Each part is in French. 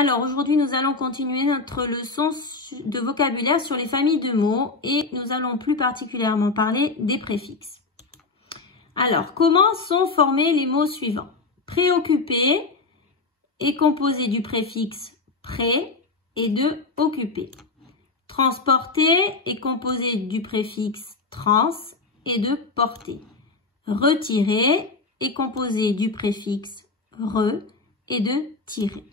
Alors aujourd'hui, nous allons continuer notre leçon de vocabulaire sur les familles de mots et nous allons plus particulièrement parler des préfixes. Alors, comment sont formés les mots suivants? Préoccupé est composé du préfixe pré et de occupé. Transporté est composé du préfixe trans et de porté. Retiré est composé du préfixe re et de tiré.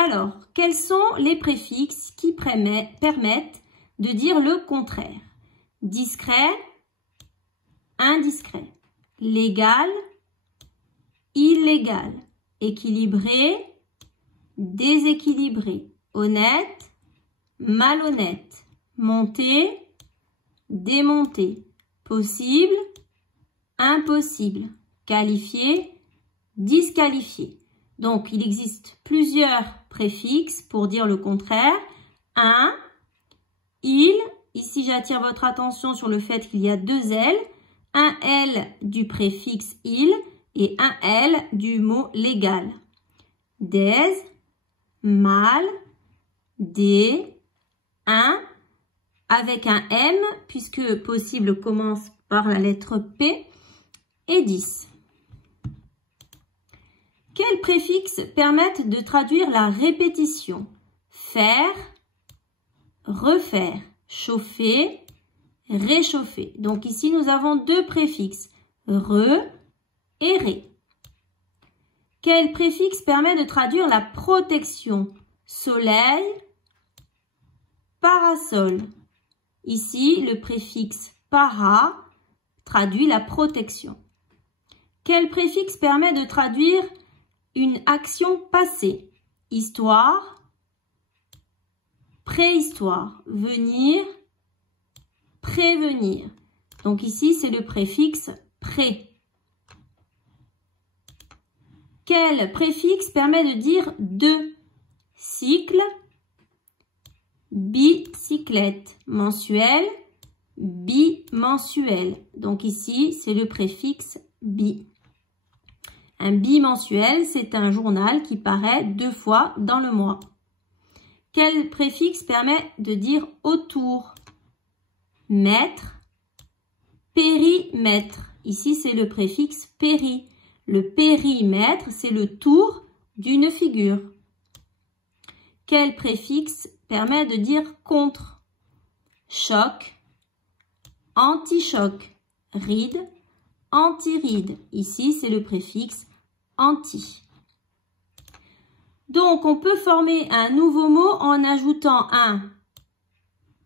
Alors, quels sont les préfixes qui permettent de dire le contraire? Discret, indiscret, légal, illégal, équilibré, déséquilibré, honnête, malhonnête, monté, démonté, possible, impossible, qualifié, disqualifié. Donc, il existe plusieurs préfixes pour dire le contraire. Un, il. Ici, j'attire votre attention sur le fait qu'il y a deux L. Un L du préfixe il et un L du mot légal. Des, mal, des, un, avec un M, puisque possible commence par la lettre P, et 10. Quels préfixes permettent de traduire la répétition? Faire, refaire, chauffer, réchauffer. Donc ici, nous avons deux préfixes, re et ré. Quel préfixe permet de traduire la protection? Soleil, parasol. Ici, le préfixe para traduit la protection. Quel préfixe permet de traduire une action passée? Histoire, préhistoire, venir, prévenir. Donc ici, c'est le préfixe pré. Quel préfixe permet de dire deux? Cycle, bicyclette, mensuel, bimensuel. Donc ici, c'est le préfixe bi. Un bimensuel, c'est un journal qui paraît 2 fois dans le mois. Quel préfixe permet de dire autour? Mètre, périmètre. Ici, c'est le préfixe péri. Le périmètre, c'est le tour d'une figure. Quel préfixe permet de dire contre? Choc, anti-choc, ride, anti-ride. Ici, c'est le préfixe anti. Donc, on peut former un nouveau mot en ajoutant un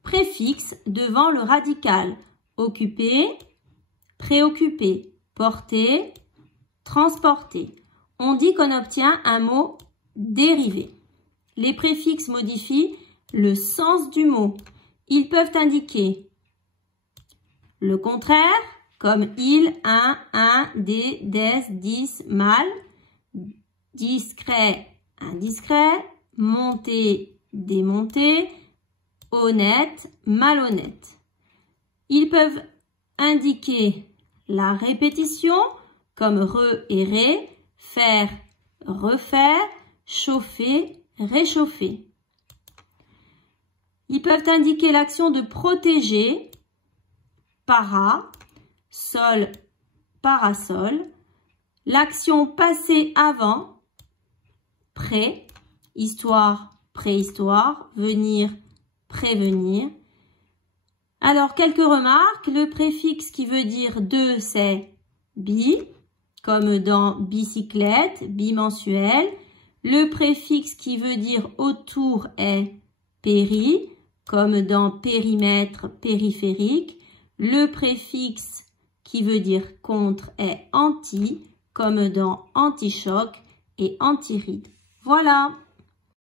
préfixe devant le radical. Occupé, préoccupé, porté, transporté. On dit qu'on obtient un mot dérivé. Les préfixes modifient le sens du mot. Ils peuvent indiquer le contraire, comme il, un, des, dix, mal, discret, indiscret, monté, démonté, honnête, malhonnête. Ils peuvent indiquer la répétition, comme re et ré, faire, refaire, chauffer, réchauffer. Ils peuvent indiquer l'action de protéger, para, sol, parasol, l'action passée avant, pré, histoire, préhistoire, venir, prévenir. Alors, quelques remarques. Le préfixe qui veut dire deux, c'est bi, comme dans bicyclette, bimensuel. Le préfixe qui veut dire autour est péri, comme dans périmètre, périphérique. Le préfixe qui veut dire contre est anti, comme dans anti-choc et anti-ride. Voilà.